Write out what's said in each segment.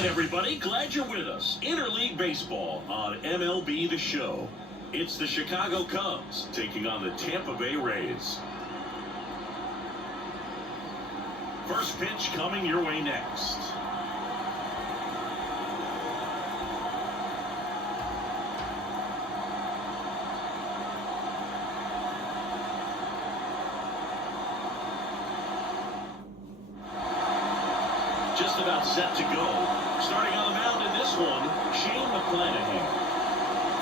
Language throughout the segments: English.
right, everybody, glad you're with us. Interleague Baseball on MLB The Show. It's the Chicago Cubs taking on the Tampa Bay Rays. First pitch coming your way next. Just about set to go. Starting on the mound in this one, Shane McClanahan.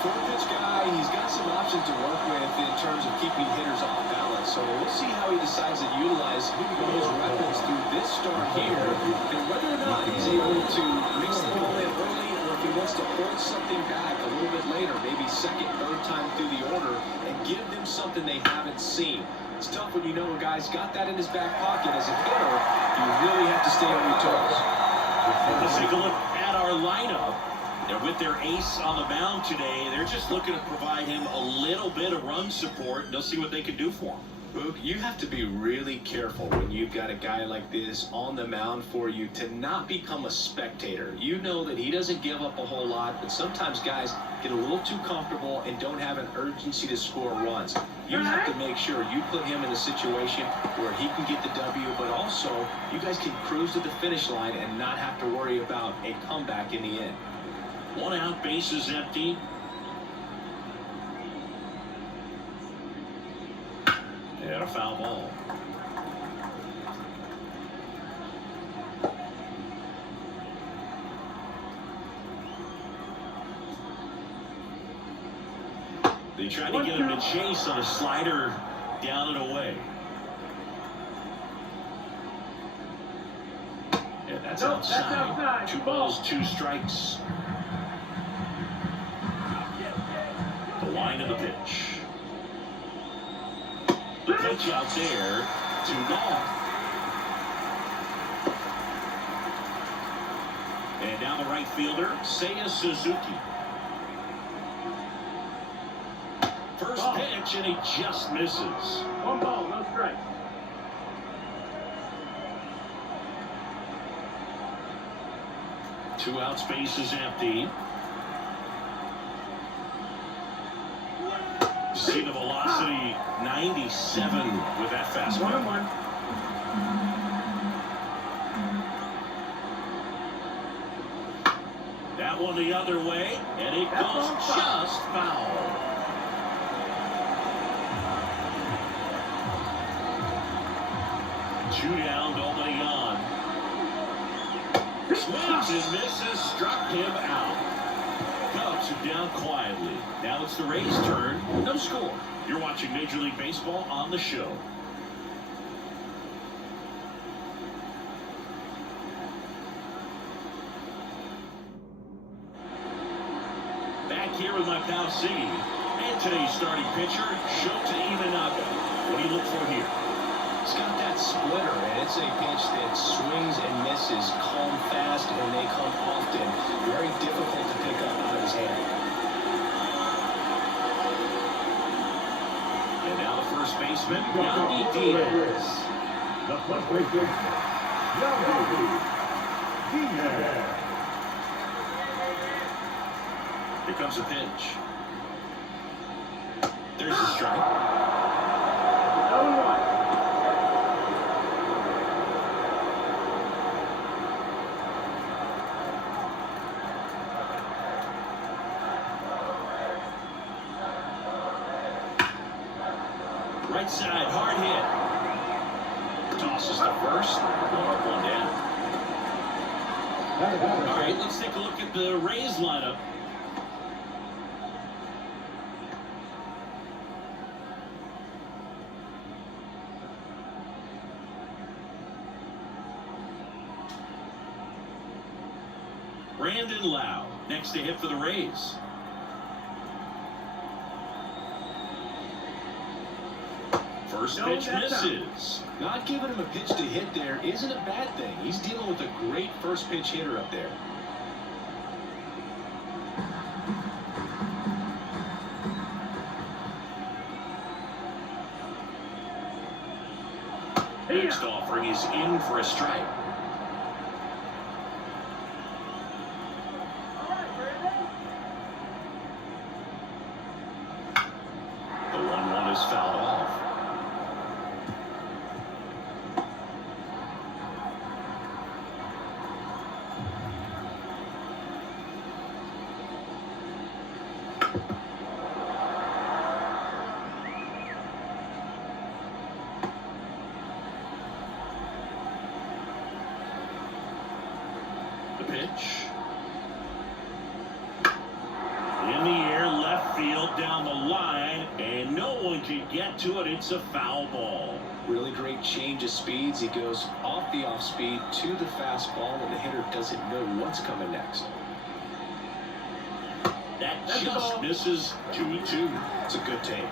Four-pitch guy, he's got some options to work with in terms of keeping hitters off balance. So we'll see how he decides to utilize his weapons through this start here, and whether or not he's able to mix the ball in early, or if he wants to hold something back a little bit later, maybe second, third time through the order, and give them something they haven't seen. It's tough when you know a guy's got that in his back pocket. As a hitter, you really have to stay on your toes. Let's take a look at our lineup. They're with their ace on the mound today. They're just looking to provide him a little bit of run support, and they'll see what they can do for him. Boog, you have to be really careful when you've got a guy like this on the mound for you to not become a spectator. You know that he doesn't give up a whole lot, but sometimes guys get a little too comfortable and don't have an urgency to score runs. You have to make sure you put him in a situation where he can get the W, but also you guys can cruise to the finish line and not have to worry about a comeback in the end. One out, bases empty. And a foul ball. They tried to get him to chase on a slider down and away. And that's outside. 2 balls, 2 strikes. The line of the pitch. The pitch out there to gone. And now the right fielder, Seiya Suzuki. First pitch, and he just misses. 1 ball, no strike. Two outs, bases empty. See the velocity, 97 with that fastball. 1-1. That one the other way, and it goes just foul. Two down, nobody on. Swings and misses, struck him out. Cubs are down quietly. Now it's the Rays' turn. No score. You're watching Major League Baseball on the show. Back here with my pal C. And today's starting pitcher, Shota Imanaga. What do you look for here? It's got that splitter, and it's a pitch that swings and misses, come fast, and they come often. Very difficult to pick up out of his hand. And now the first baseman, Yandy Diaz. The first baseman, Yandy Diaz. Here comes a pitch. There's the strike. 0-1. Right side, hard hit. Tosses to first. One down. All right, let's take a look at the Rays lineup. Brandon Lau, next to hit for the Rays. First pitch misses. Not giving him a pitch to hit there isn't a bad thing. He's dealing with a great first pitch hitter up there. Next offering is in for a strike. pitch. In the air, left field, down the line, and no one can get to it. It's a foul ball. Really great change of speeds. He goes off the off speed to the fastball, and the hitter doesn't know what's coming next. That just misses 2-2. It's a good take.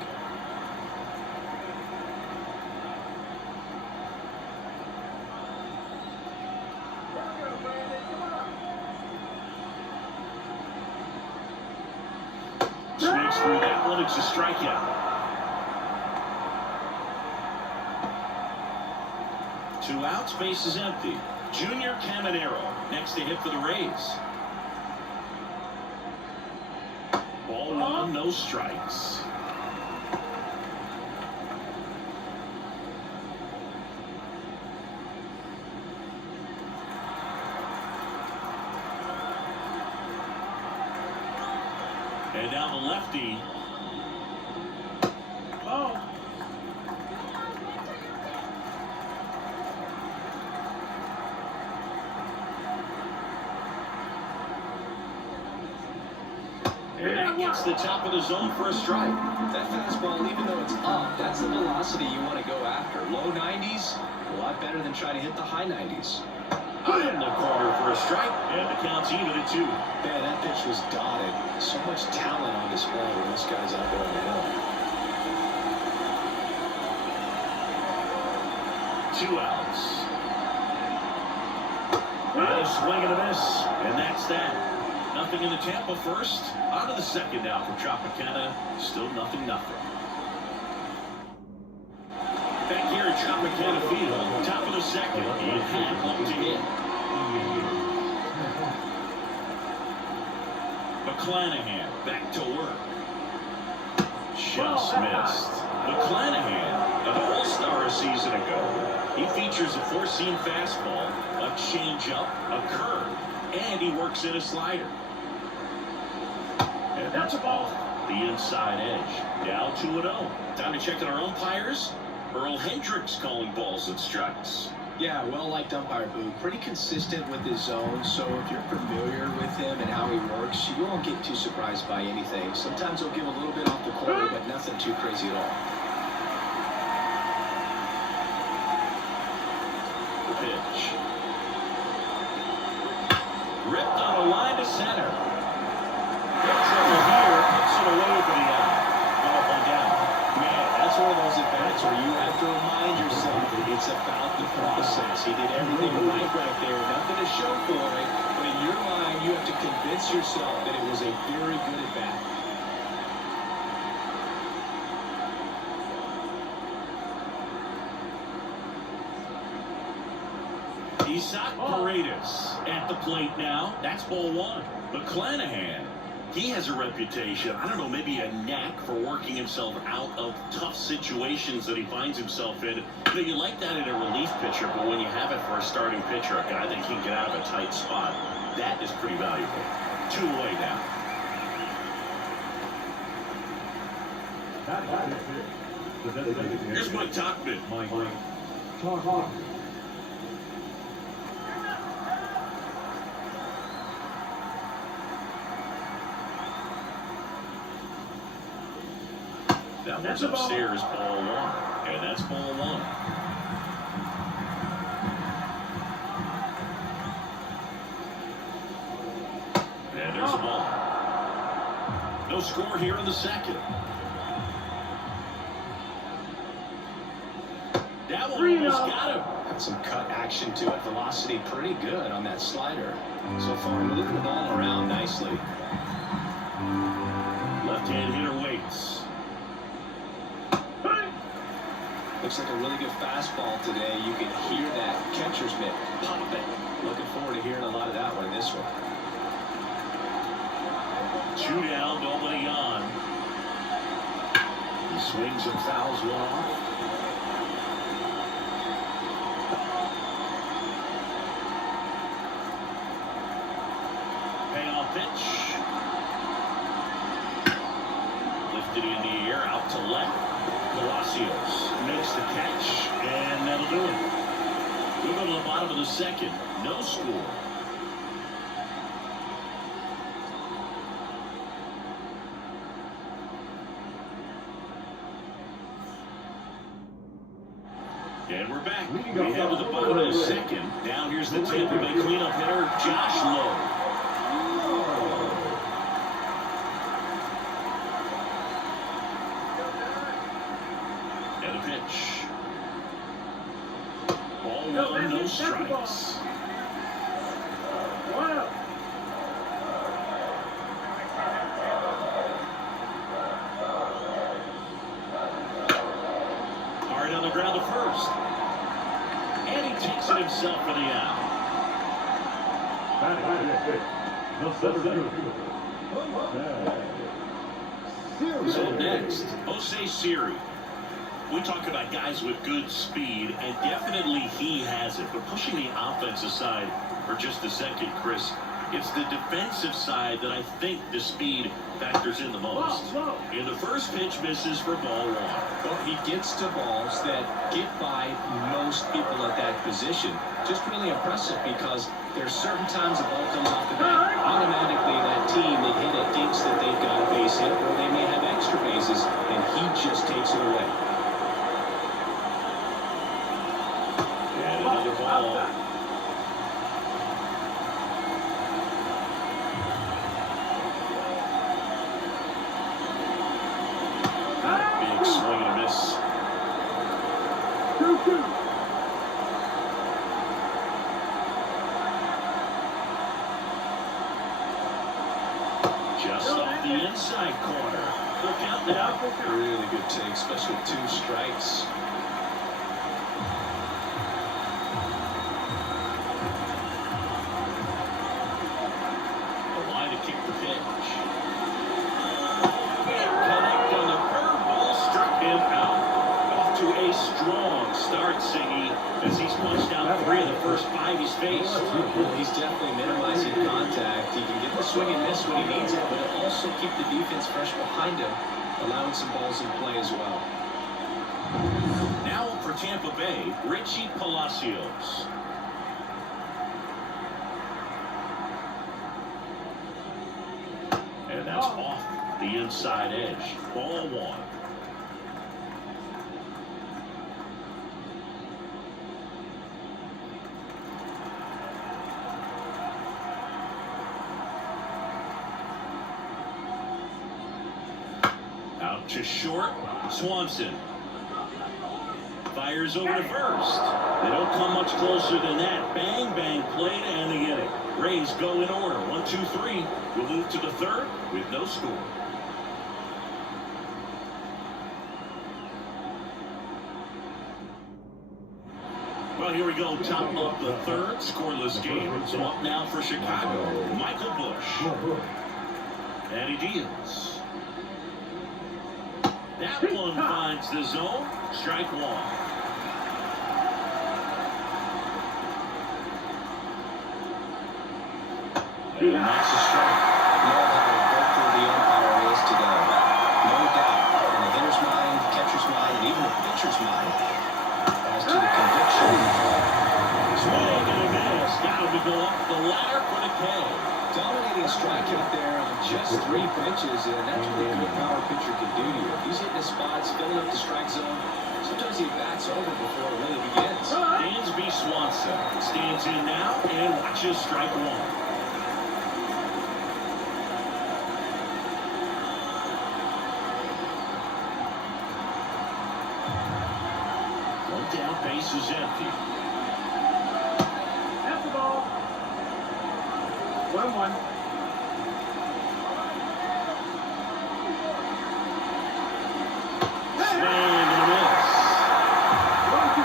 Swings through that one. It's a strikeout. 2 outs, base is empty. Junior Caminero next to hit for the Rays. Ball 1, no strikes. And down the lefty. Oh. And that gets the top of the zone for a strike. That fastball, even though it's up, that's the velocity you want to go after. Low 90s, a lot better than trying to hit the high 90s. In the corner for a strike, and the count's even at 2. Man, that pitch was dotted. So much talent on display when this guy's out there on the hill. 2 outs. And a swing and a miss, and that's that. Nothing in the Tampa first. On to the second now for Tropicana. Still nothing. Back here at Tropicana Field, top of the second. It had one to hit. McClanahan back to work. Just missed. McClanahan, an all-star a season ago. He features a 4-seam fastball, a changeup, a curve, and he works in a slider. And that's a ball. The inside edge. Now 2-0. Time to check on our umpires. Earl Hendricks calling balls and strikes. Yeah, well-liked umpire, Boo. Pretty consistent with his zone, so if you're familiar with him and how he works, you won't get too surprised by anything. Sometimes he'll give a little bit off the corner, but nothing too crazy at all. The pitch. Ripped on a line to center. Gets over here, puts it away for the out. Go up and down. Man, that's one of those at-bats where you have to remind yourself that it's about the process. He did everything right there. Nothing to show for it, but in your mind, you have to convince yourself that it was a very good at-bat. Isaac Paredes at the plate now. That's ball 1. McClanahan, he has a reputation, I don't know, maybe a knack for working himself out of tough situations that he finds himself in. You know, you like that in a relief pitcher, but when you have it for a starting pitcher, a guy that can get out of a tight spot, that is pretty valuable. 2 away now. Here's Mike Tauchman. That one's upstairs, ball 1. And that's ball 1. And there's a ball. No score here in the second. That one almost got him. Got some cut action to it. Velocity pretty good on that slider. So far, moving the ball around nicely. Left-hand hitter waits. Looks like a really good fastball today. You can hear that catcher's mitt pop it. Looking forward to hearing a lot of that one in this one. 2 down, nobody on. He swings and fouls one off. Payoff pitch. Lifted in the air, out to left. Palacios makes the catch, and that'll do it. We go to the bottom of the second. No score. And we're back. We head to the bottom of the second. Now here's the Tampa Bay cleanup hitter, Josh Lowe. And a pitch. Ball one, no strikes. 1 out. Hard on the ground to first. And he takes it himself for the out. So next, Jose Siri. We talk about guys with good speed, and definitely he has it. But pushing the offense aside for just a second, Chris, it's the defensive side that I think the speed factors in the most. In the first pitch, misses for ball one. Well, he gets to balls that get by most people at that position. Just really impressive because there's certain times the ball comes off the bat. Automatically, that team, they hit it, thinks that they've got a base hit, or they may have extra bases, and he just takes it away. And another ball. Big swing and a miss. 2-2. Just off the inside corner. Look out now. Really good take, especially with 2 strikes. The line to kick the pitch. Connect on the curveball, struck him out. Off to a strong start, Siggy, as he's punched out 3 of the first 5 he's faced. Well, he's definitely minimizing contact. He can get the swing and miss when he needs it, but it'll also keep the defense fresh behind him, allowing some balls in play as well. Now for Tampa Bay, Richie Palacios. And that's off the inside edge. Ball one. Out to short, Swanson. Fires over to first. They don't come much closer than that. Bang, bang, played, and the inning. Rays go in order. 1, 2, 3. We'll move to the third with no score. Well, here we go. Top of the third. Scoreless game. So up now for Chicago, Michael Busch. And he deals. That one finds the zone. Strike one. And that's a strike. Love how vocal the umpire is today. No doubt. In the hitter's mind, the catcher's mind, and even the pitcher's mind as to the conviction. Swing and a miss. Got him to go up the ladder for the K. Dominating strikeout there on just 3 pitches, and that's what a good power pitcher can do to you. If he's hitting his spots, filling up the strike zone, sometimes he bats over before it really begins. Dansby Swanson stands in now and watches strike one. One down, base is empty. That's the ball. 1-1. Swing and a miss. 1-2.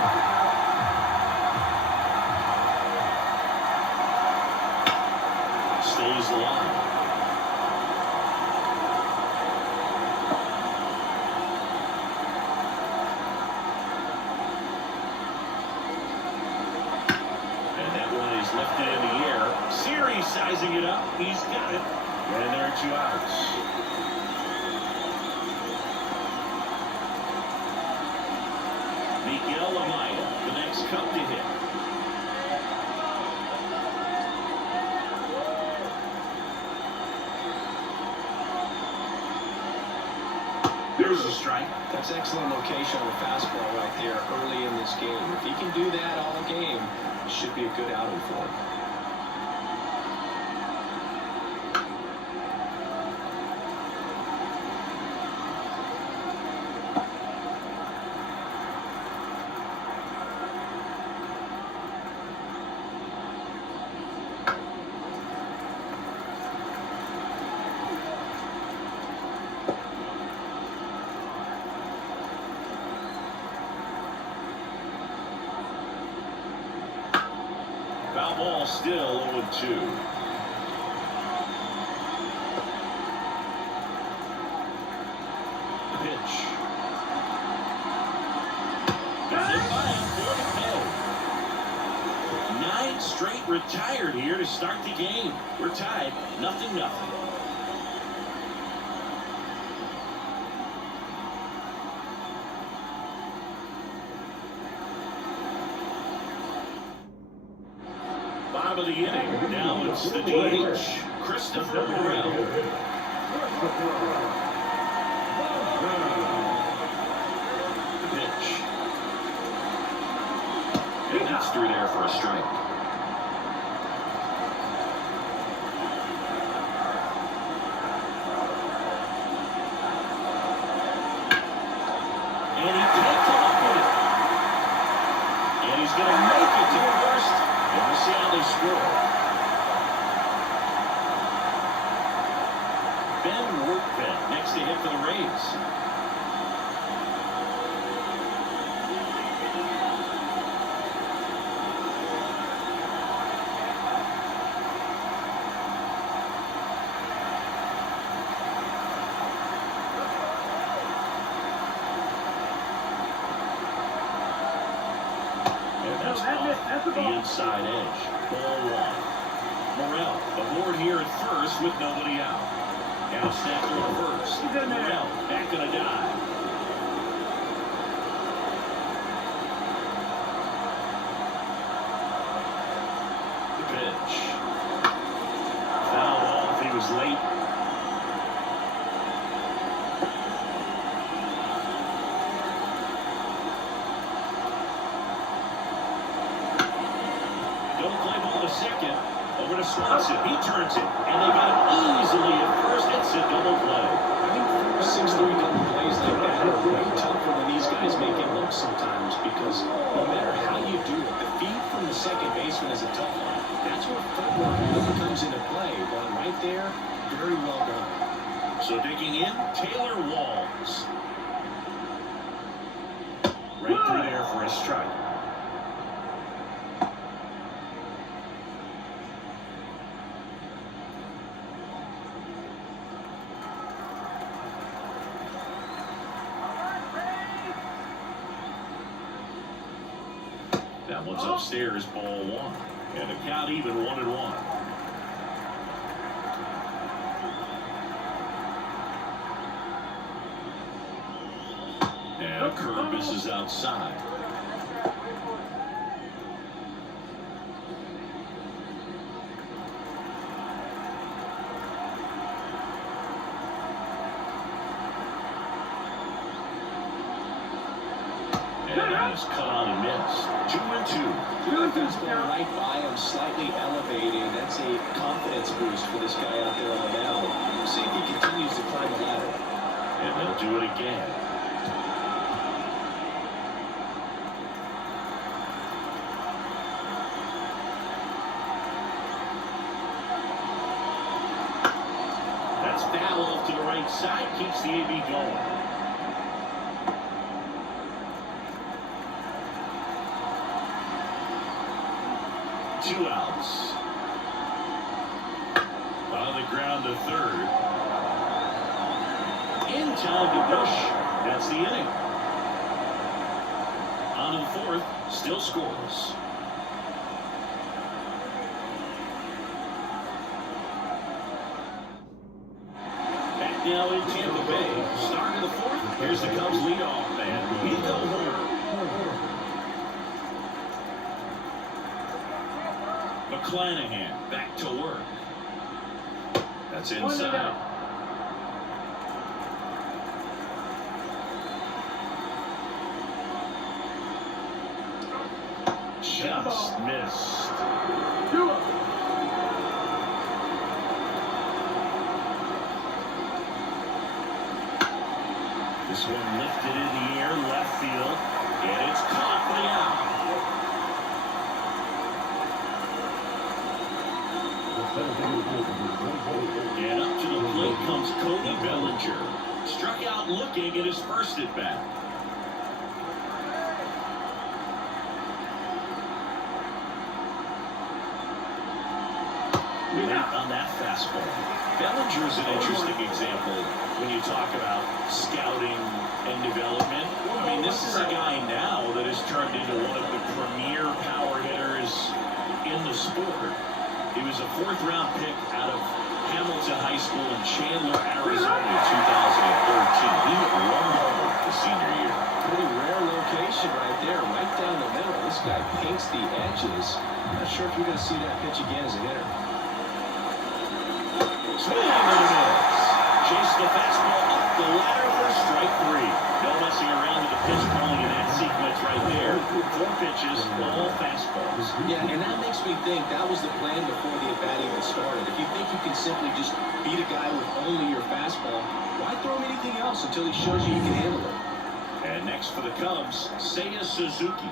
Stays alive. And that one is lifted in the air. Siri sizing it up. He's got it. And there are 2 outs. Miguel Amaya, the next cup to hit. There's a strike. That's excellent location on the fastball right there early in this game. If he can do that all game, it should be a good outing for him. Foul ball, still 0-2. Pitch. Got it by him for the pay. 9 straight retired here to start the game. We're tied, 0-0. Bottom of the inning. Now it's the DH, Christopher Morel. Pitch. And that's through there for a strike. And he can't come up with it. And he's going to make it to first. And we'll see how they score. Ben Workman next to hit for the Rays. And that's off the inside edge. Ball 1. Morel aboard here at first with nobody out. Now Stacker at first. Morel back on a dive. The pitch. Foul off. He was late. Don't play ball to second. Over to Swanson. He turns it. And they got him easily at first. It's a double play. I think 4-6-3 double plays like that are way tougher than these guys make it look sometimes, because no matter how you do it, the feed from the second baseman is a tough one. That's where footwork really comes into play. But right there, very well done. So digging in, Taylor Walls. Right through there for a strike. That one's upstairs, ball 1. And the count even 1-1. And a curve misses outside. And that is cut on and missed. 2-2. Fastball right by him, slightly elevated. That's a confidence boost for this guy out there on the mound. We'll see if he continues to climb the ladder. And they'll do it again. That's foul off to the right side. Keeps the AB going. Two outs. On the ground to third. In time to Bush. That's the inning. On to the fourth. Still scoreless. Back now in Tampa Bay. Start of the fourth. Here's the Cubs leadoff man, Nico Hoerner. McClanahan back to work. That's inside. Just missed. This one lifted in the air, left field, and it's caught for the out. And up to the plate comes Cody Bellinger. Struck out looking at his first at bat. Late on that fastball. Bellinger is an interesting example when you talk about scouting and development. I mean, this is a guy now that has turned into one of the premier power hitters in the sport. He was a fourth-round pick out of Hamilton High School in Chandler, Arizona in 2013. He hit one home the senior year. Pretty rare location right there, right down the middle. This guy paints the edges. Not sure if you're going to see that pitch again as a hitter. Swing and a miss. Chase the fastball up the ladder for strike three. No messing around with the pitch calling in that sequence right there. 4 pitches, all fastballs. Yeah, and that makes me think that was the plan before the at-bat even started. If you think you can simply just beat a guy with only your fastball, why throw him anything else until he shows you can handle it? And next for the Cubs, Seiya Suzuki.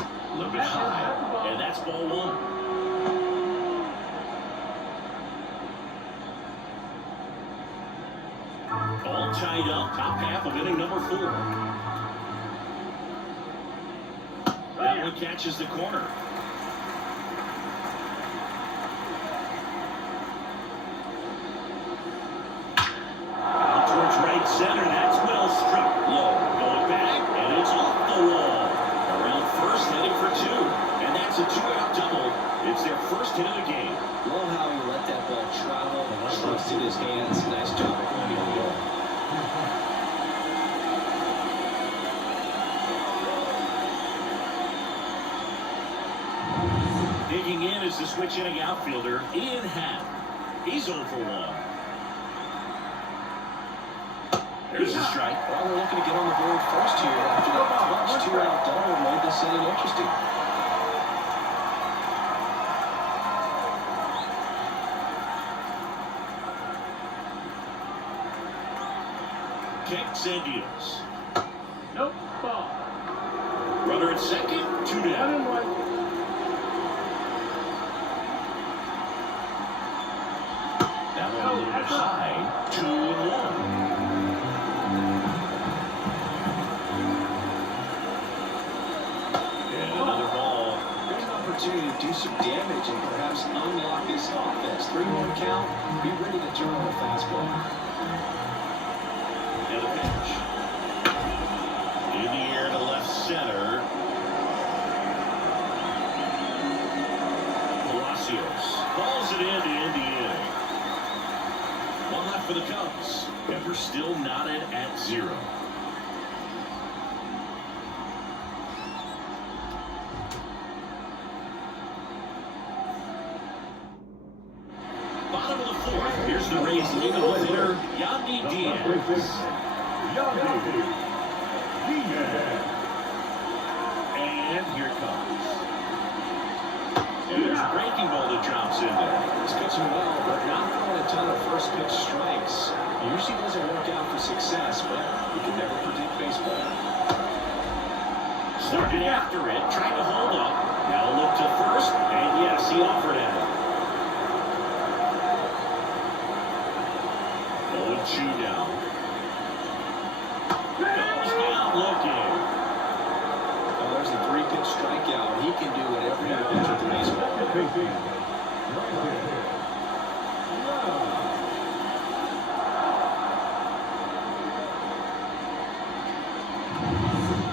A little bit high, and that's ball 1. All tied up, top half of inning number 4. That one catches the corner. Out towards right center, that's well struck low. Going back, and it's off the wall. Around first, heading for 2. And that's a 2-out double. It's their first hit of the game. Love how he let that ball travel and trusted his hands. Nice job of holding the ball. Digging in is the switch hitting outfielder, Ian Happ. He's 0 for 1. There's a strike. Well, they're looking to get on the board first here after that clutch 2-out double made this inning interesting. Kicks and deals. Nope. Ball. Runner at second, 2 down. 1-1. That one a little bit high, 2-1. And another ball. There's an opportunity to do some damage and perhaps unlock this offense. 3-1 count. Be ready to turn on the fastball. And a pitch. In the air to left center. Palacios balls it in to end the inning. 1 left for the Cubs, and we're still knotted at 0. Bottom of the 4th, here's the Rays leadoff hitter, Yandy Diaz. And here it comes. And there's a breaking ball that drops in there. He's pitching well, but not throwing a ton of first pitch strikes. It usually doesn't work out for success, but you can never predict baseball. Started after it, trying to hold up. Now look to first, and yes, he offered at it. 0-2 down. Goes down looking. Oh, there's a 3-pitch strikeout. He can do whatever he wants with the baseball.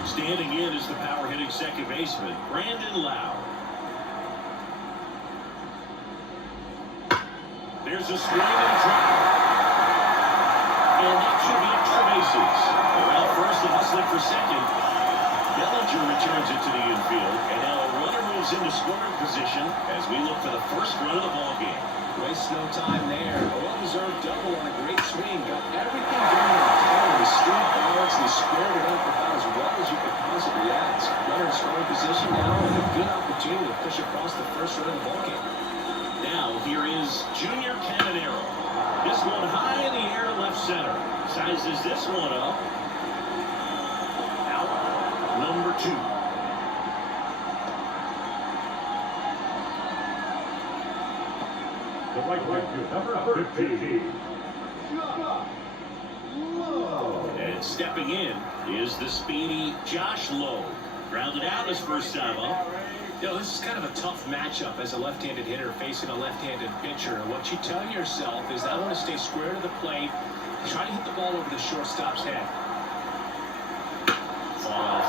Standing in is the power hitting second baseman, Brandon Lau. There's a swing and a drive. And that should be extra bases. Around first and hustling for second. Bellinger returns it to the infield, and now a runner moves into scoring position as we look for the first run of the ballgame. Wastes no time there. A well-deserved double on a great swing. Got everything going on time. He stood balance and he squared it up about as well as you could possibly ask. Runner scoring scoring position now and a good opportunity to push across the first run of the ballgame. Now here is Junior Caminero. This one high in the air, left center. Sizes this one up. Out. Number 2. The right number 15. And stepping in is the speedy Josh Lowe. Grounded out his first time up. You know, this is kind of a tough matchup as a left-handed hitter facing a left-handed pitcher. And what you tell yourself is I want to stay square to the plate, try to hit the ball over the shortstop's head. Foul.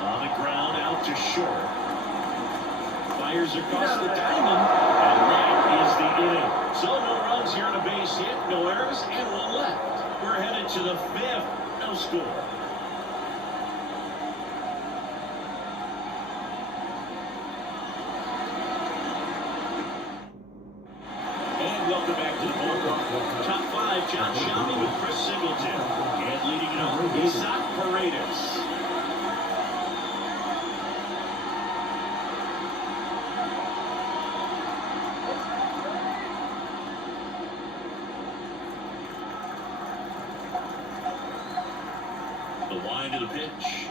On the ground, out to short. Fires across the diamond, and that is the inning. So no runs here on a base hit, no errors, and one left. We're headed to the 5th, no score. And welcome back to the ballpark. Top 5, John Shelby with Chris Singleton. And leading it off, Isaac Paredes. The wind of the pitch.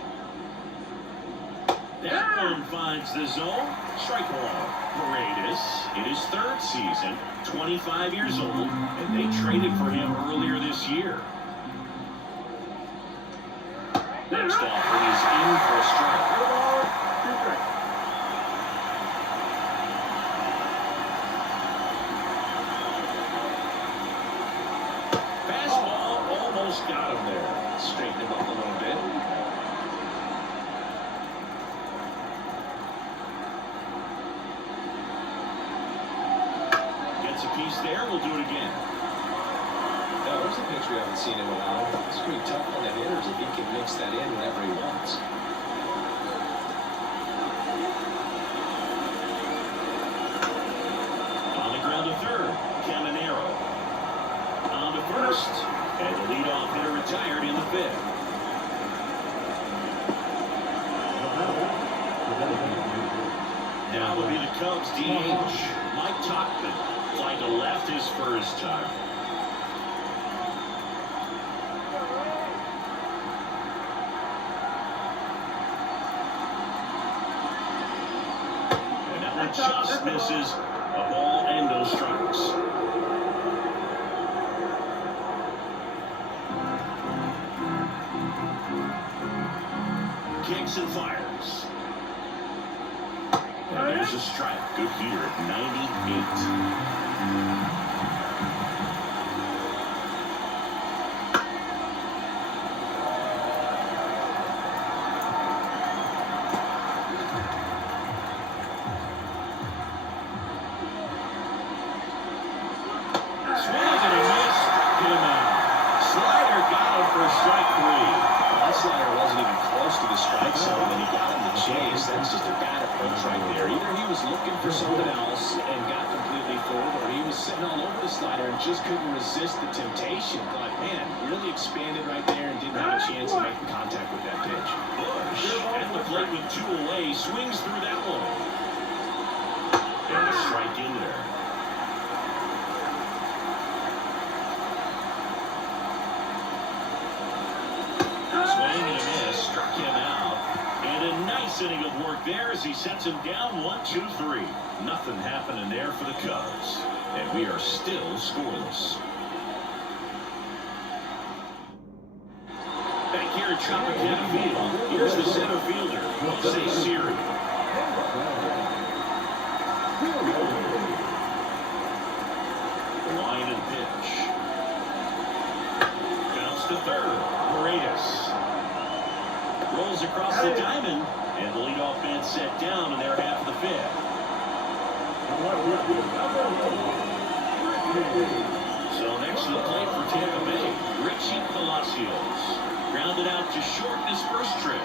That one finds the zone. Strike one. Paredes in his 3rd season, 25 years old, and they traded for him earlier this year. Next offering is in for a strike. Fastball almost got him there. Straighten him up a little bit. Gets a piece there. We'll do it again. Now, there's a pitch we haven't seen in a while. It's pretty tough on the hitters if he can mix that in whenever he wants. On the ground to 3rd, Caminero. On to 1st, and the leadoff hitter retired in the 5th. Now will be the Cubs DH, Mike Tauchman, flying to left his first time. And that one just misses. A ball and no strikes. Kicks and fires. And there's a strike. Good heater at 98. Swings and a miss. Struck him out. Slider got him for strike 3. That slider wasn't even close to the strike zone when he got him to chase. That's just a bad approach right there. Either he was looking for something else and got completely fooled, or he was sitting all over the slider and just couldn't resist the temptation. But, man, really expanded right there and didn't have a chance of making contact with that pitch. Bush at the plate with 2 away. Swings through that one. And a strike in there. Swing and a miss. Struck him out. And a nice inning of work there as he sets him down 1-2-3. Nothing happening there for the Cubs. And we are still scoreless. Back here at Tropicana Field, here's the center fielder, Jose Siri. Line and pitch. Bounce to 3rd. Paredes rolls across the diamond, and the leadoff man set down in their half of the 5th. So next to the plate for Tampa Bay, Richie Palacios. Grounded out to short in his first trip.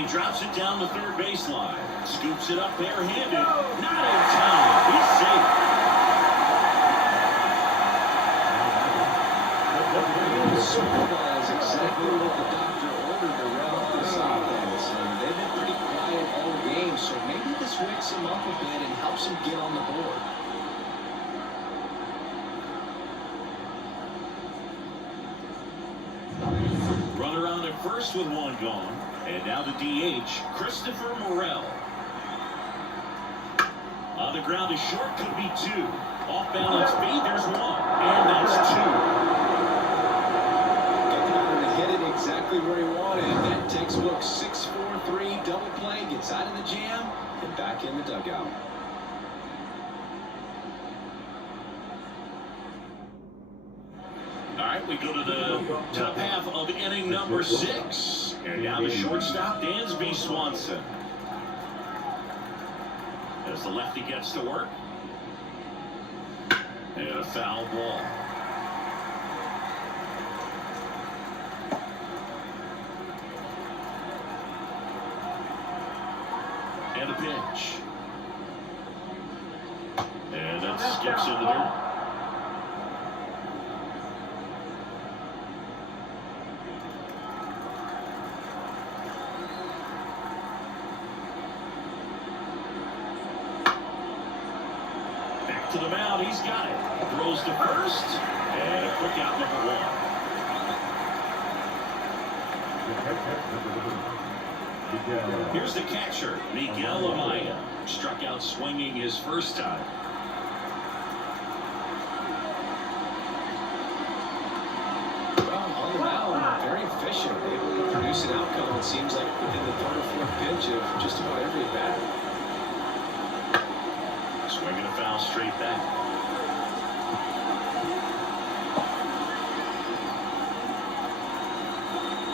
he drops it down the third baseline. Scoops it up barehanded. Not in time. He's safe. That is exactly what the doctor ordered to rev up this offense. And they've been pretty quiet all game, so maybe this wakes him up a bit and helps him get on the board. Runner on at first with one gone. And now the DH, Christopher Morel. On the ground is short, could be two. Off balance feed, there's one. And that's two. Hit it exactly where he wanted. That textbook 6-4-3 double play gets out of the jam and back in the dugout. All right, we go to the top half of inning number 6. And now the shortstop, Dansby Swanson. As the lefty gets to work. And a foul ball. And a pitch. And that skips into dirt. Back to the mound, he's got it. Throws to first. And a quick out, number 1. Here's the catcher, Miguel Amaya. Struck out swinging his first time. Well, on the mound, very efficient. Able to produce an outcome, it seems like, within the third or fourth pitch of just about every at-bat. Swinging a foul straight back.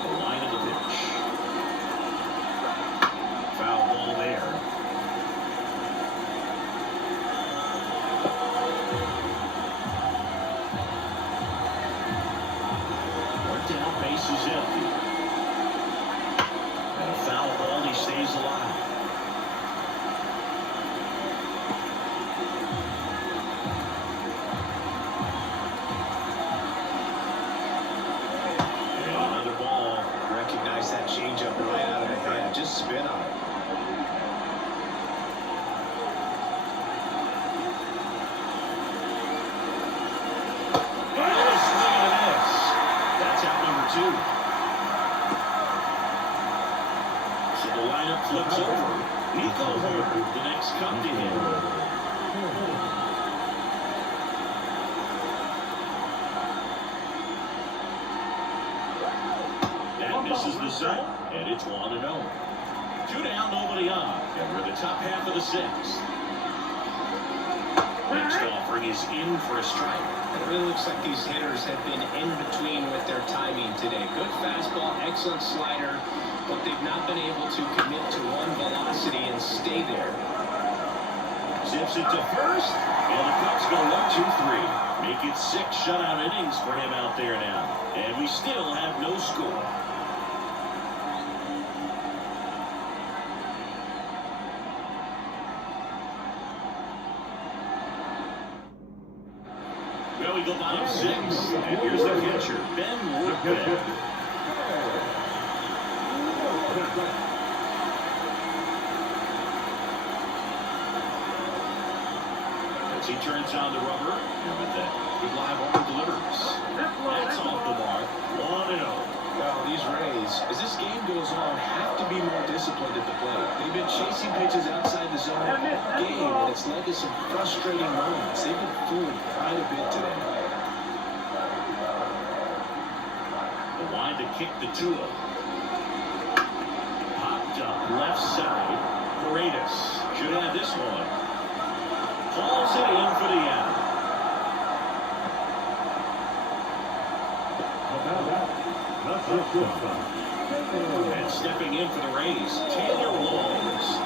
The line of the pitch. Foul ball there. One down, bases empty. And a foul ball, he stays alive. And another ball. Recognize that changeup right out of the head. Just spin on it. So the lineup flips over. Nico Hort, the next come to him. That misses the zone, and it's 1-0. 2 down, nobody on, and we're the top half of the 6th. Next offering is in for a strike. It really looks like these hitters have been in between with their timing today. Good fastball, excellent slider, but they've not been able to commit to one velocity and stay there. Zips it to first, and the Cubs go 1-2-3. Make it 6 shutout innings for him out there now. And we still have no score. Well, we go bottom 6, and here's the catcher, Ben Woodbend. As he turns on the rubber, and with that good live arm delivers. That's off the mark, 1-0. Well, these Rays, as this game goes on, have to be more disciplined at the plate. They've been chasing pitches outside the zone all game, and it's led to some frustrating moments. They've been fooled quite a bit today. The line to kick the 2-0. Popped up left side. Paredes should have this one. Hauls it in for the out. And stepping in for the Rays, Taylor Walls.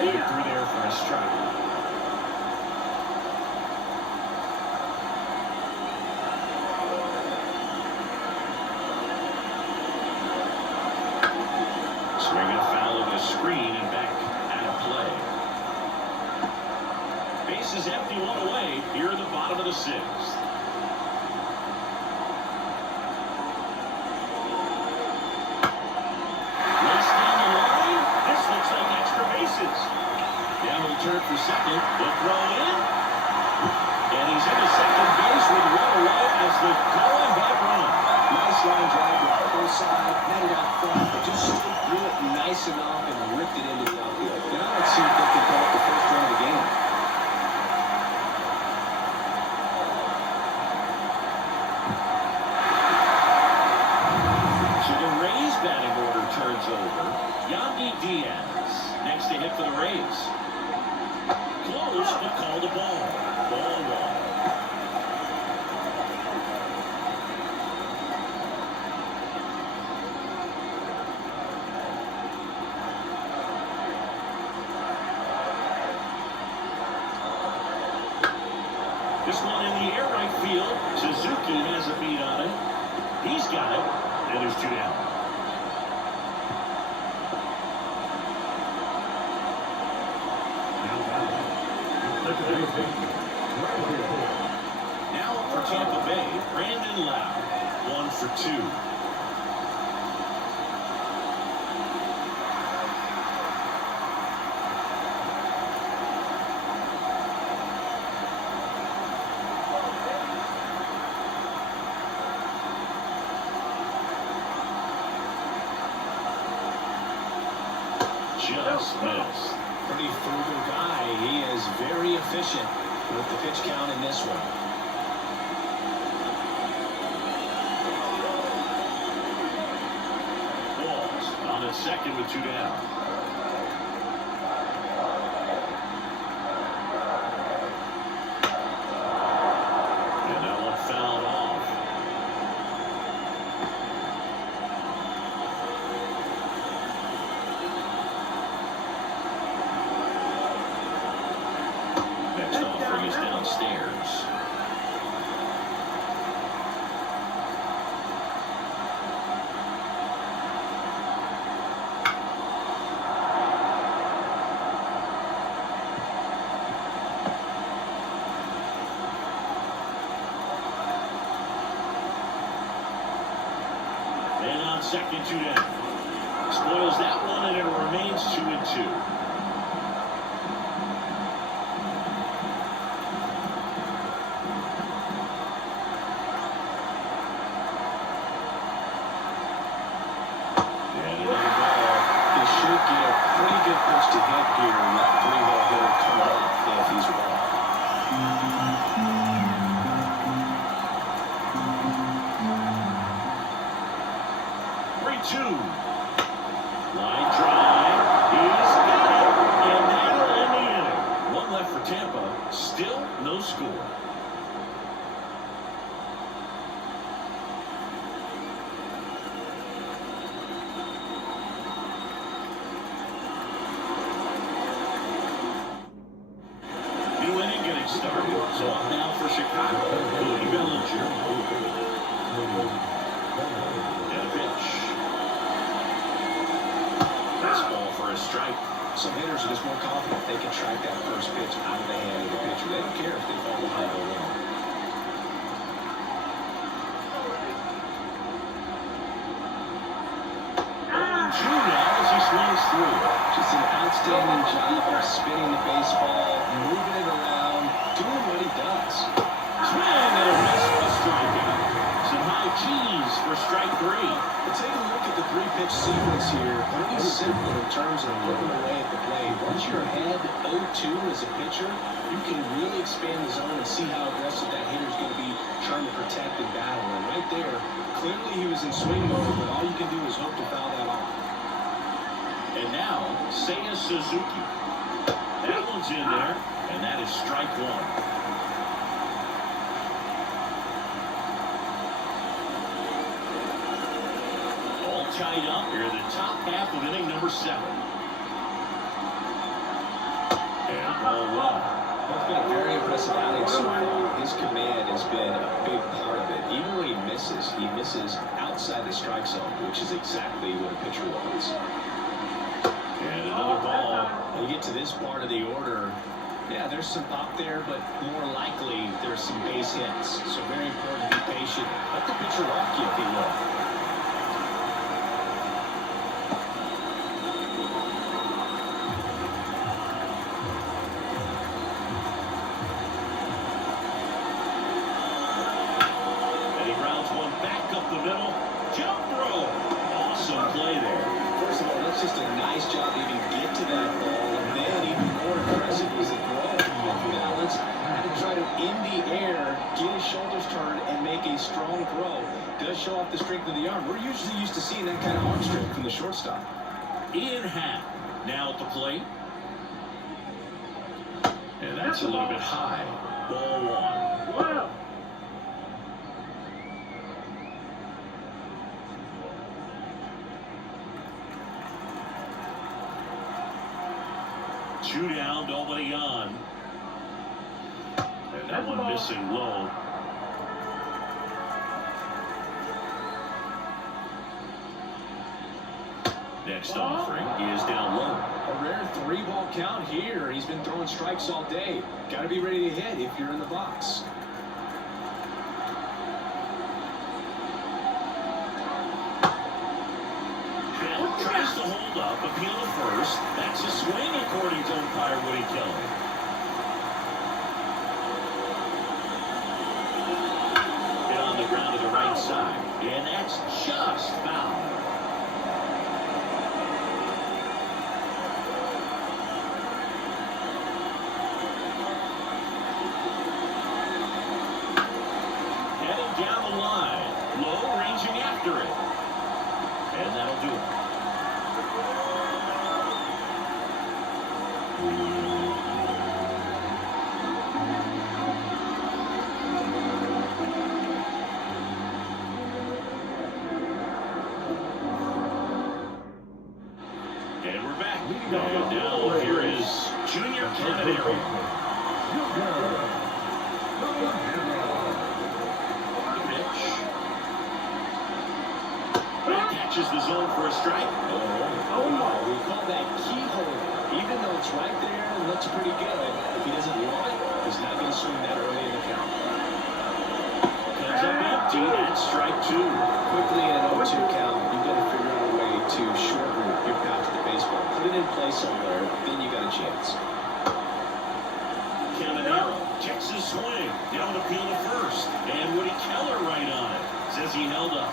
Through there for a strike. screen and back out of play. Base is empty, one away here in the bottom of the sixth. Race down the line. This looks like extra bases. Now he'll turn for second. The throw in. And he's into second base with one away as the going back run. Nice line drive to the full side, netted out front, but just stood through it nice enough and ripped it into the outfield. Now let's see if they can pick up the first run of the game. So the Rays batting order turns over. Yandy Diaz next to hit for the Rays. Close, but called a ball. Ball one. This one in the air right field. Suzuki has a beat on it. He's got it. And there's two down. Now up for Tampa Bay, Brandon Lau. 1 for 2. Just missed. Pretty frugal guy. He is very efficient with the pitch count in this one. Balls on at second with two down. And that one fouled off. Next offering is downstairs. And on second, two down. Spoils that one, and it remains 2-2. Get a pretty good pitch to hit here and let 3-hole hitter come off if he's wrong. 3-2. Line drive. He's got it. And that'll end the inning. One left for Tampa. Still no score. Started. So up now for Chicago. Cody Bellinger. And a pitch. Fastball for a strike. Some hitters are just more confident they can track that first pitch out of the hand of the pitcher. They don't care if they fall behind or win. Now as he swings through. Just an outstanding job of spinning the baseball, moving it around, doing what he does. Swing and a miss for a strikeout. Some high cheese for strike three. But take a look at the three-pitch sequence here. Pretty simple in terms of looking away at the plate. Once you're ahead 0-2 as a pitcher, you can really expand the zone and see how aggressive that hitter's going to be trying to protect and battle. And right there, clearly he was in swing mode, but all you can do is hope to foul that off. And now, Seiya Suzuki. That one's in there, and that is strike one. All tied up here in the top half of inning number 7. And ball one. It's been a very impressive outing so far. His command has been a big part of it. Even when he misses outside the strike zone, which is exactly what a pitcher wants. And Another ball. When you get to this part of the order, yeah, there's some pop there, but more likely there's some base hits. So very important to be patient. Let the pitcher walk you if he will. And he grounds one back up the middle. Jump throw. Awesome play there. First of all, that's just a nice job to even get to that ball, and then even more impressive was the throw. Balance, had to try to in the air, get his shoulders turned, and make a strong throw. Does show off the strength of the arm. We're usually used to seeing that kind of arm strength from the shortstop. Ian Happ now at the plate. And that's a little bit high. Ball one. Wow. Two down, nobody on. And that one missing low. Next offering is down low. A rare 3-ball count here. He's been throwing strikes all day. Got to be ready to hit if you're in the box. Bell tries to hold up, appeal to first. That's a swing according to umpire Woody Kelly. Hit on the ground to the right side. And that's just foul. Heading down the line. Low, ranging after it. And that'll do it. And we're back. And now here is Junior Caminero. The pitch. That catches the zone for a strike. Oh, we call that keyhole. Even though it's right there and looks pretty good, if he doesn't want it, he's not going to swing that early in the count. Comes up empty. That's strike two. Quickly in an 0-2 count, you've got to figure out a way to shorten your path to the baseball. Put it in play somewhere, then you got a chance. Caminero checks his swing. Down the field to first. And Woody Keller right on it. Says he held up.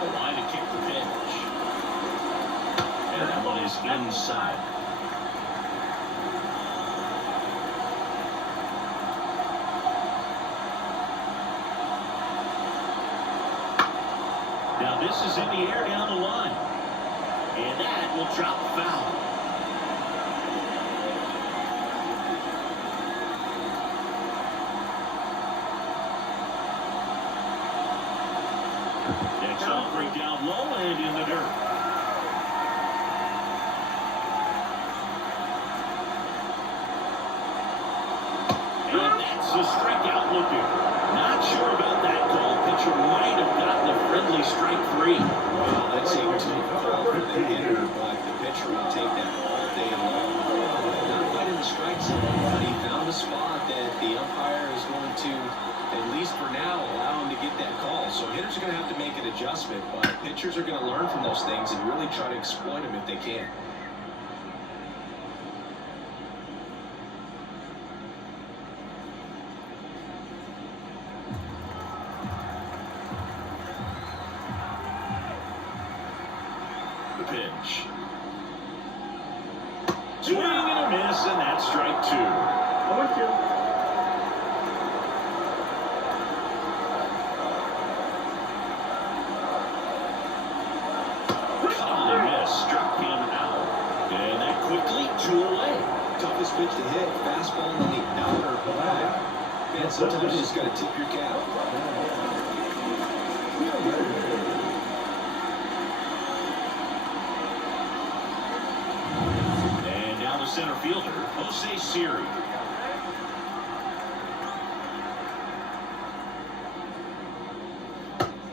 A line to kick the pitch. And that one is inside. Now this is in the air down the line. And that will drop foul. Next offering down low and in the dirt. And that's a strikeout looking. Not sure about that call. Pitcher might have gotten a friendly strike three. Well, that's a tough call for the hitter, but the pitcher will take that all day long. Not quite in the strike zone, but he found a spot that the umpire is going to, at least for now, allow him to get that call. So hitters are going to have to make an adjustment, but pitchers are going to learn from those things and really try to exploit them if they can. The pitch. Swing and a miss, and that's strike two. 0-2. Caught and miss, struck him out. And that quickly, two away. Toughest pitch to hit, fastball on the outer back. Man, sometimes you just got to tip your cap. And now the center fielder, Jose Siri.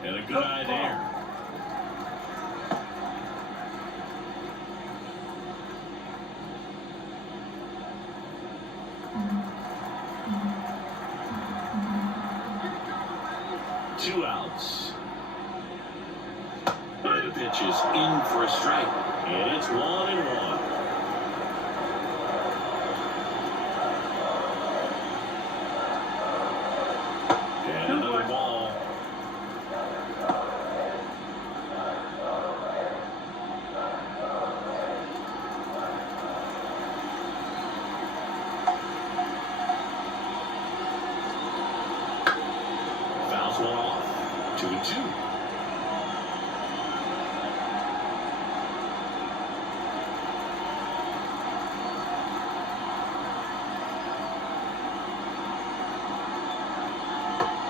And a good eye there. 2 outs. And the pitch is in for a strike. And it's 1-1. And another ball. Fouls one off. 2-2.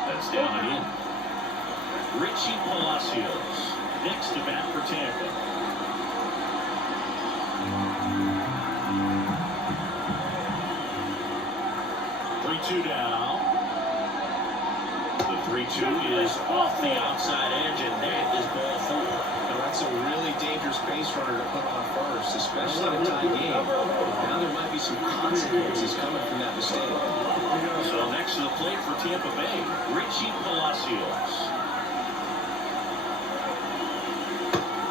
That's down and in. Richie Palacios next to bat for Tampa. Three-two down. The 3-2 is off the outside edge, and that is ball 4. Now, that's a really dangerous base runner to put on first, especially in a tie game. Now there might be some consequences coming from that mistake. So next to the plate for Tampa Bay, Richie Palacios.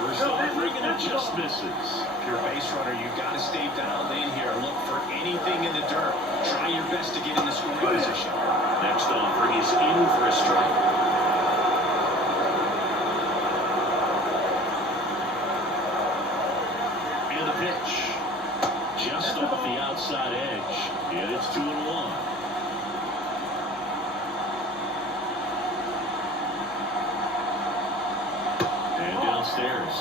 First offering, and it just misses. If you're a base runner, you've got to stay dialed in here. Look for anything in the dirt. Try your best to get in the scoring position. Next offering is in for a strike. And the pitch. Just off the outside edge. And it's 2-1. And downstairs.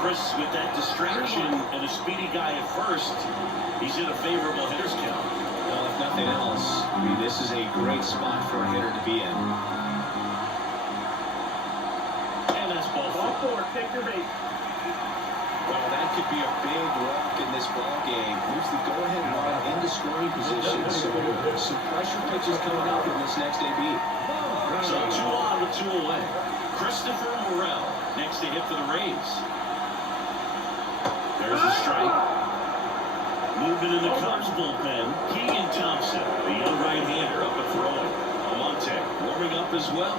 Chris with that distraction and a speedy guy at first. He's in a favorable hitter's count. Well, if nothing else, I mean, this is a great spot for a hitter to be in. And that's ball 4. Take your bait. Well, that could be a big walk in this ball game. Moves the go-ahead run into scoring position. So some pressure pitches coming up in this next AB. So 2 on with 2 away. Christopher Morel next to hit for the Rays. There's a strike. Moving in the Cubs bullpen, Keegan Thompson, the young right-hander, up and throwing. Almonte warming up as well.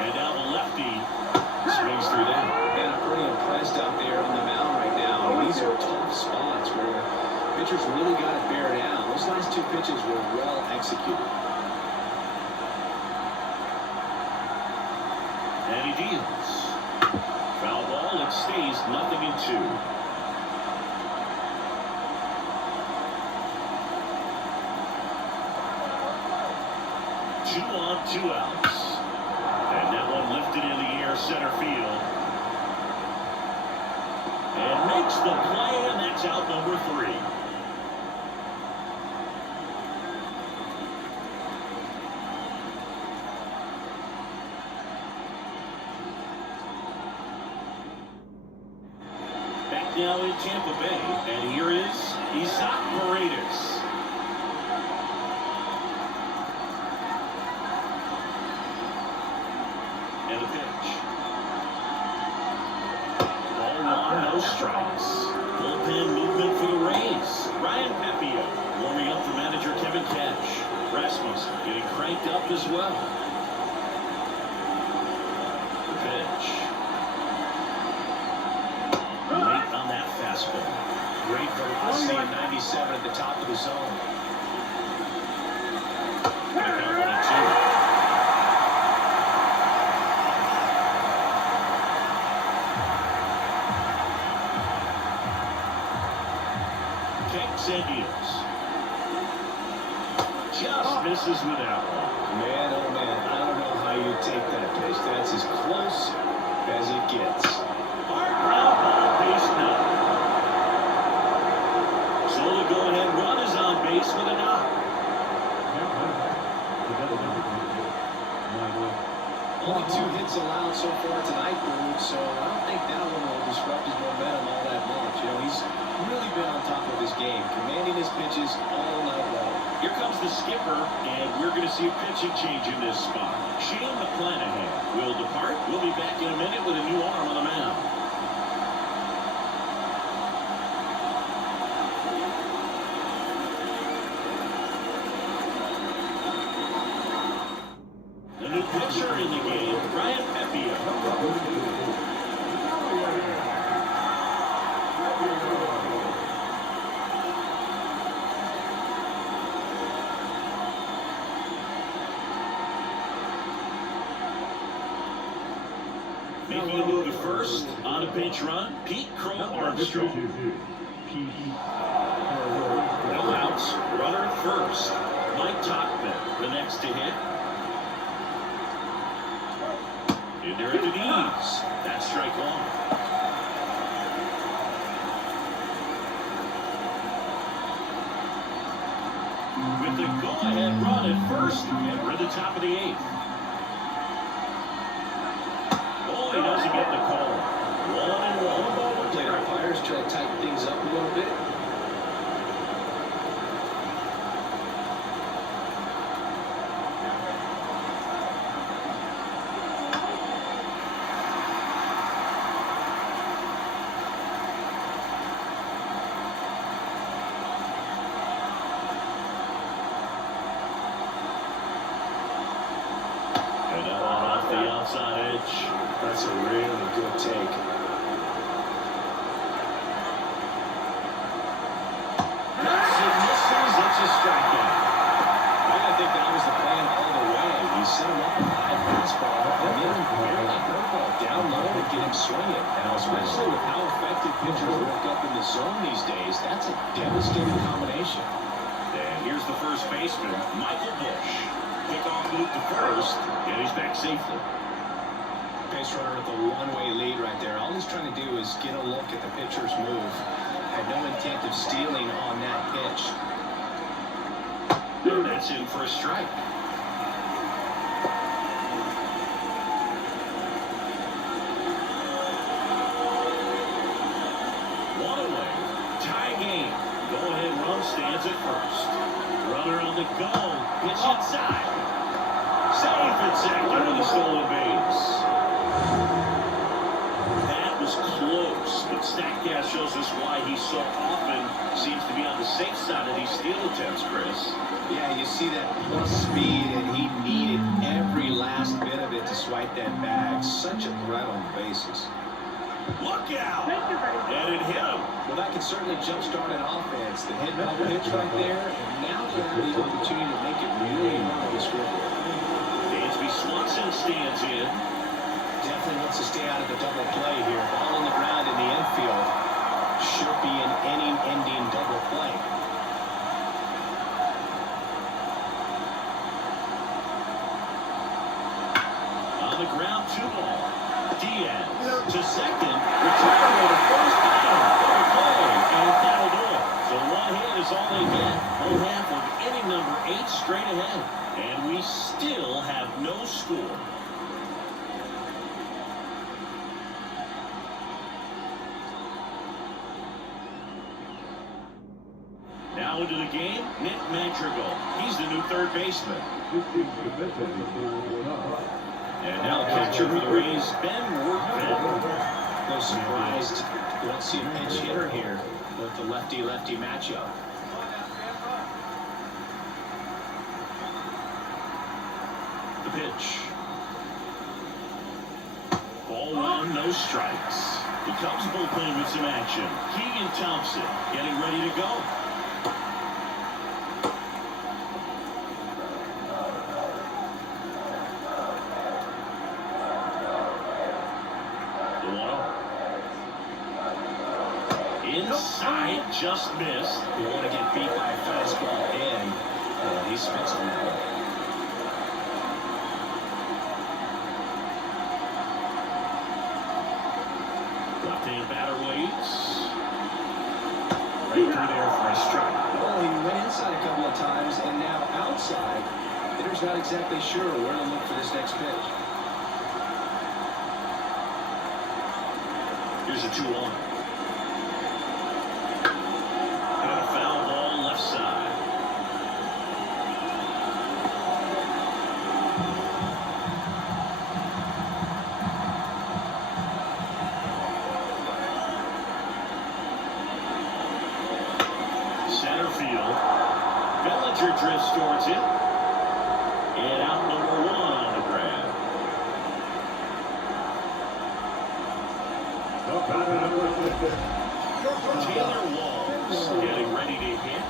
And now the lefty swings through that. Man, I'm pretty impressed out there on the mound right now. These are tough spots where pitchers really got to bear down. Those last 2 pitches were well executed. And he deals. Foul ball, it stays 0-2. Two on, 2 outs. And that one lifted in the air, center field. And makes the play, and that's out number 3. Back now in Tampa Bay, and here is Isaac Paredes. And the pitch. Ball 1, no strikes. Bullpen movement for the Rays. Ryan Pepiot warming up for manager Kevin Cash. Rasmussen getting cranked up as well. The pitch. Late on that fastball. Great velocity at 97 at the top of the zone. Gonna count 1-2. Kicks and deals. Just misses with that one. Man, oh man, I don't know how you take that pitch. That's as close as it gets. Hard ground ball, base knock. So the go-ahead run is on base with a knock. Only 2 hits allowed so far tonight, Boone, so I don't think that one will disrupt his momentum all that much. You know, he's really been on top of his game, commanding his pitches all night long. Here comes the skipper, and we're going to see a pitching change in this spot. Shane McClanahan will depart. We'll be back in a minute with a new arm on the mound. Making a move to first on a pinch run, Pete Crow Armstrong. No outs, runner at first. Mike Topman, the next to hit. In there at the knees. That's strike one. With the go-ahead run at first, and we're at the top of the eighth. Oh, he doesn't get the call. 1-1. Plate umpires try to tighten things up a little bit. And that one off the outside edge. That's a really good take. Misses, it's a strikeout. I think that was the plan all the way. He set him up with a high fastball and then barely curveball down low to get him swinging. Now, especially with how effective pitchers work up in the zone these days, that's a devastating combination. And here's the first baseman, Michael Bush. Kickoff move to first, and he's back safely. Base runner with a one-way lead right there. All he's trying to do is get a look at the pitcher's move. Had no intent of stealing on that pitch. And that's in for a strike. One away. Tie game. Go-ahead run stands at first. Runner on the go. Pitch inside. Safe at second with a stolen base. That was close, but StatCast shows us why he so often seems to be on the safe side of these steal attempts, Chris. Yeah, you see that plus speed, and he needed every last bit of it to swipe that bag. Such a threat on the bases. Look out! And it hit him. Well, that could certainly jumpstart an offense. The hit double pitch right there, and now they have the opportunity to make it really hard to score. Dansby Swanson stands in. Definitely wants to stay out of the double play here. Ball on the ground in the infield. Should be an inning-ending double play. On the ground, 2-ball. Diaz to second. Retired to first down. Double play. And that'll do it. So one hit is all they get. Whole half of inning number 8 straight ahead. And we still have no score. Now into the game, Nick Madrigal. He's the new third baseman. And now catcher for the Rays, Ben Workman. No surprised you don't see a pinch hitter here with the lefty-lefty matchup. The pitch. Ball 1, no strikes. The Cubs bullpen with some action. Keegan Thompson getting ready to go. Inside, just missed. You want to get beat by a fastball in. He spits on that one. Left-hand batter waits. Right through there for a strike. Well, he went inside a couple of times, and now outside. Hitter's not exactly sure where to look for this next pitch. Here's a 2-1. And a foul ball left side. Center field. Bellinger drifts towards it. And out number 1 on the grab. Taylor Walls getting ready to hit.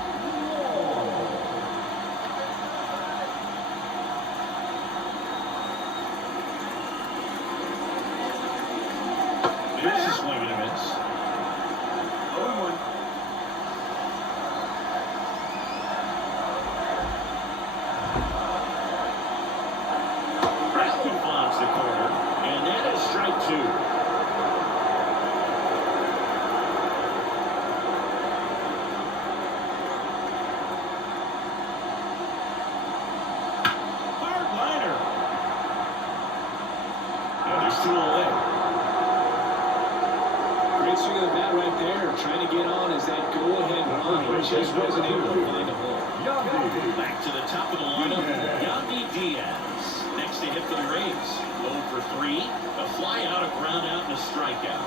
that go-ahead run just wasn't able to find a hole. Back to the top of the lineup, Yandy Diaz. Next to hit for the Rays. 0 for 3. A fly out, a ground out, and a strikeout.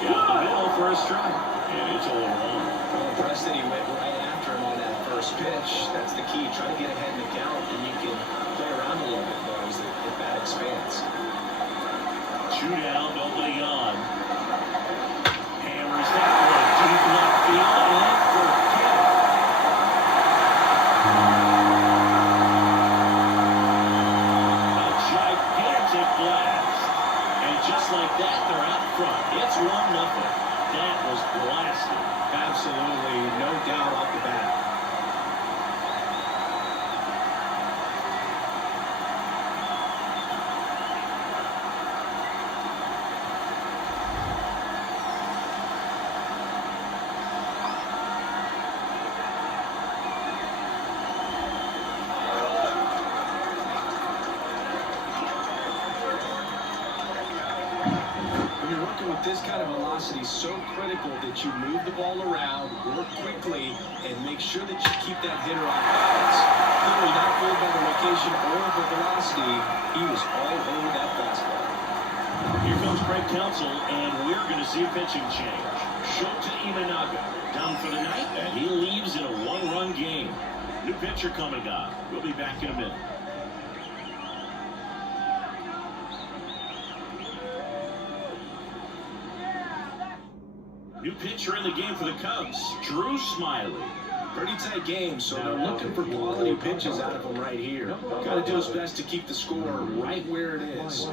Down the middle for a strike. And it's 0-1. I'm impressed that he went right after him on that first pitch. That's the key. Try to get ahead in the count, and you can play around a little bit more as the bat expands. 2 down, nobody on. Hammers that one deep left field and forget it. A gigantic blast. And just like that, they're out front. It's 1-0. That was blasted. Absolutely, no doubt off the bat. When you're working with this kind of velocity, so critical that you move the ball around, work quickly, and make sure that you keep that hitter off balance. Clearly not fooled by the location or the velocity. He was all over that fastball. Here comes Craig Counsell, and we're going to see a pitching change. Shota Imanaga down for the night, and he leaves in a 1-run game. New pitcher coming up. We'll be back in a minute. New pitcher in the game for the Cubs, Drew Smiley. Pretty tight game, so they're looking for quality pitches out of him right here. Got to do his best to keep the score right where it is.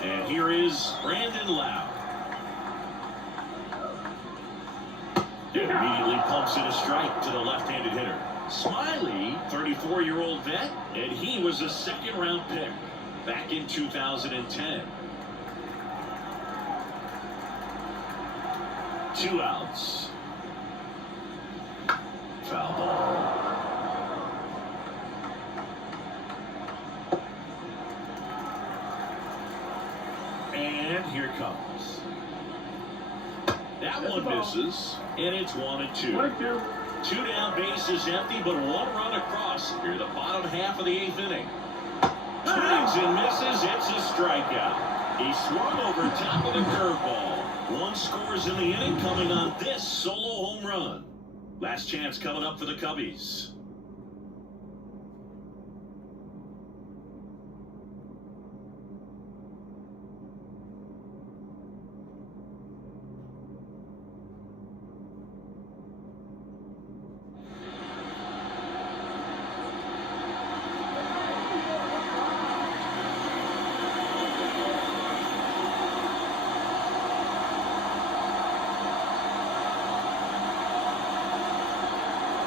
And here is Brandon Lau. Immediately pumps in a strike to the left-handed hitter. Smiley, 34-year-old vet, and he was a second-round pick back in 2010. 2 outs. Foul ball. And here it comes. That one misses, and it's 1-2. 2 down, bases empty, but 1 run across here, the bottom half of the 8th inning. Swings and misses, it's a strikeout. He swung over top of the curveball. 1 scores in the inning, coming on this solo home run. Last chance coming up for the Cubbies.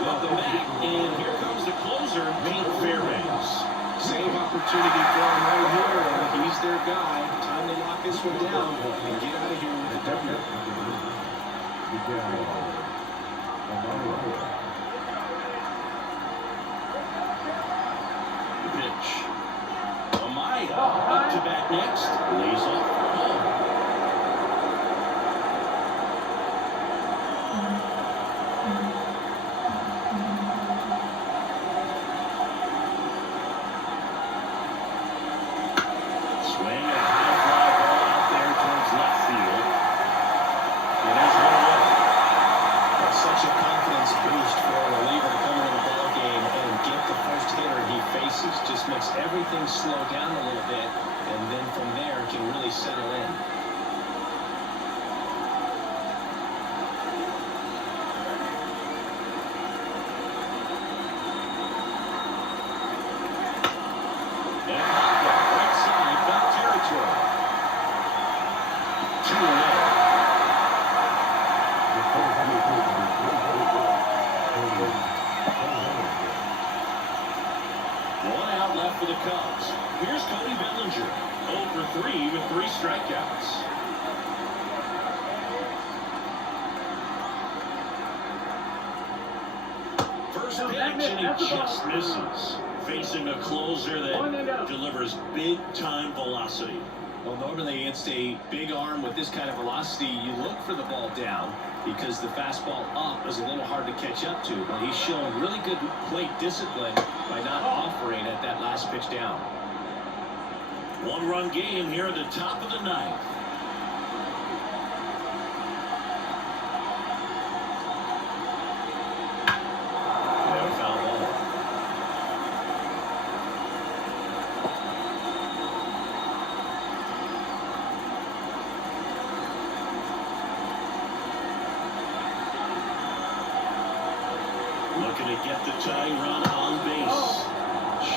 Welcome back, and here comes the closer, Pete Fairbanks. Same opportunity for him right here, and he's their guy. Time to lock this one down and get out of here with a W. The pitch. Amaya up to bat next, lays off for home. Swing, a high fly ball out there towards left field. And there's 1 away. That's such a confidence boost for a reliever to come into the ball game and get the first hitter he faces. Just makes everything slow down a little bit, and then from there can really settle in. And Hopper, right side, foul territory. 2 away. One out left for the Cubs. Here's Cody Bellinger, 0 for 3 with 3 strikeouts. First pitch, pitch, and he just misses. Facing a closer that delivers big-time velocity. Well, normally against a big arm with this kind of velocity, you look for the ball down because the fastball up is a little hard to catch up to. But he's shown really good plate discipline by not offering at that last pitch down. One-run game here at the top of the ninth. Looking to get the tying run on base.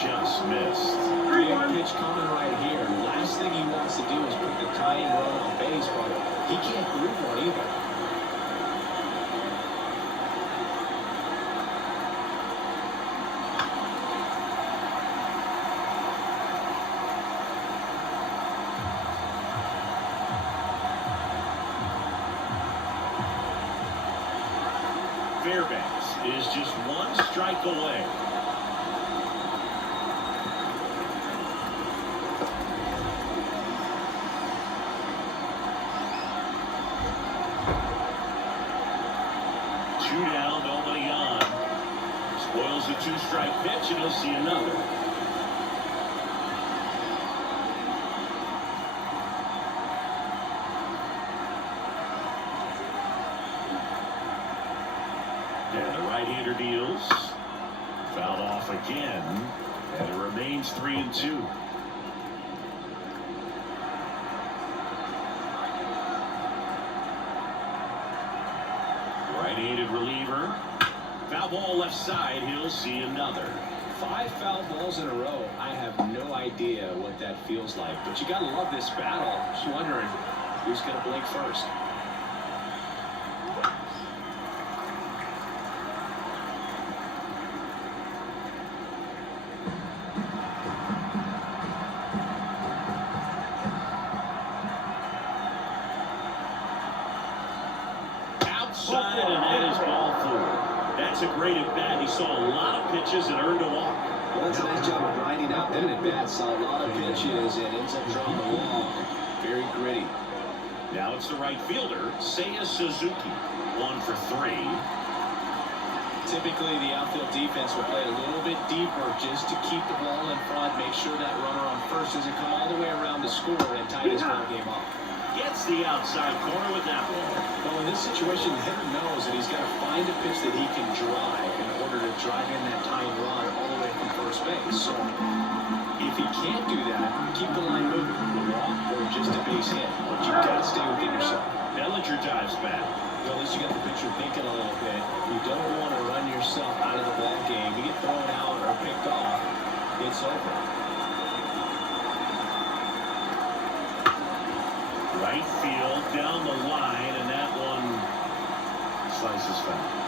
Just missed. Big pitch coming right here. Last thing he wants to do is put the tying run on base, but he can't groove one either. Fairbanks is just one strike away. Two down, nobody on. Spoils the two-strike pitch, and he'll see another. And the right-hander deals. Fouled off again. And it remains 3-2. Right-handed reliever. Foul ball left side. He'll see another. 5 foul balls in a row. I have no idea what that feels like. But you got to love this battle. Just wondering who's going to blink first. Outside, and that is ball 4. That's a great at bat. He saw a lot of pitches and earned a walk. Well, that's a nice job of grinding out that at bat. Saw a lot of pitches and ends up drawing the walk. Very gritty. Now it's the right fielder, Seiya Suzuki. 1 for 3. Typically, the outfield defense will play a little bit deeper just to keep the ball in front, make sure that runner on first doesn't come all the way around to score and tie this ball game up. Gets the outside corner with that ball. Well, in this situation, the hitter knows that he's got to find a pitch that he can drive in order to drive in that tying run all the way from first base. So, if he can't do that, keep the line moving, a walk or just a base hit. But you've got to stay within yourself. Bellinger dives back. Well, at least you got the pitcher thinking a little bit. You don't want to run yourself out of the ball game. You get thrown out or picked off, it's over. Right field, down the line, and that one slices foul.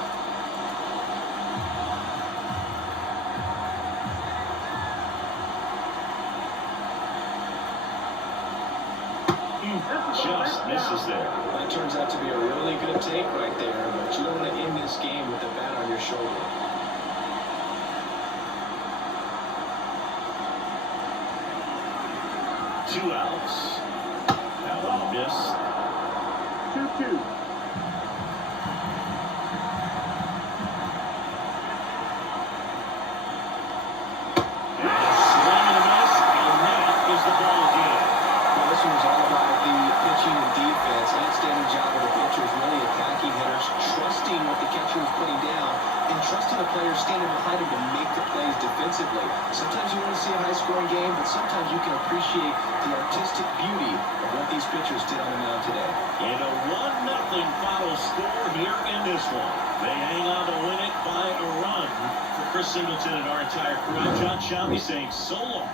Just misses there. That turns out to be a really good take right there, but you don't want to end this game with the bat on your shoulder. Two outs. That one missed. 2-2. And a swing and a miss, and that is the ball game. Well, this one was all about the pitching and defense. Outstanding job of the pitchers, really attacking hitters, trusting what the catcher was putting down, and trusting the players standing behind him to make the plays defensively. Sometimes you want to see a high-scoring game, but sometimes you can appreciate the artistic beauty of what these pitchers did on the mound today. And a 1-0 final score here in this one. They hang on to win it by a run. For Chris Singleton and our entire crew, I'm John Shelby saying so long.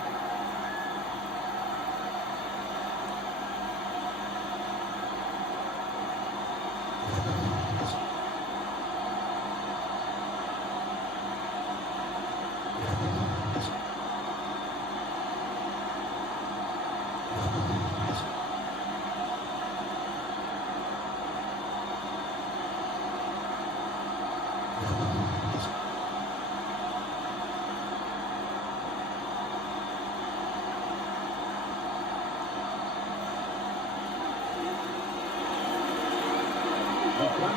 For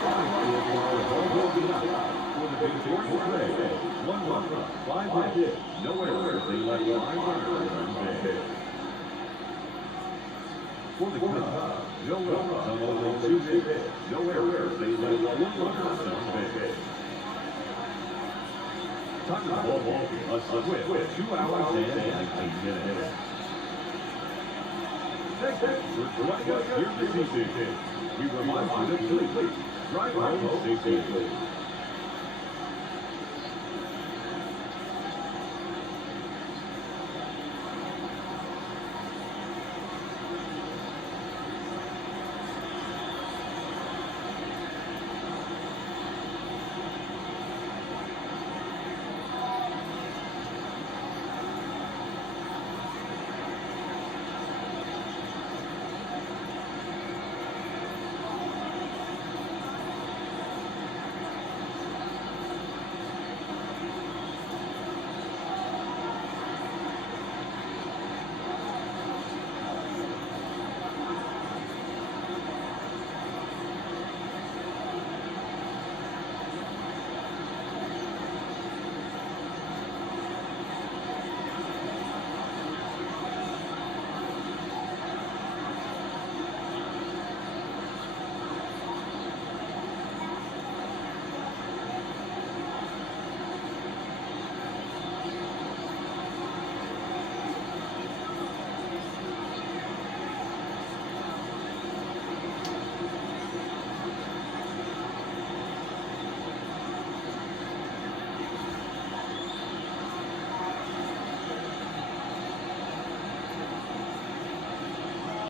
the victorious Rays, 1 run, 5 hits, no errors, they let 5 runners on base. For the Cubs, no runs on only 2 hits, no errors, they let 1 runners on base. Time of the ball game, a swift 2 hours and 19 minutes. Next, for joining us here this evening, we remind you to please drive home safely.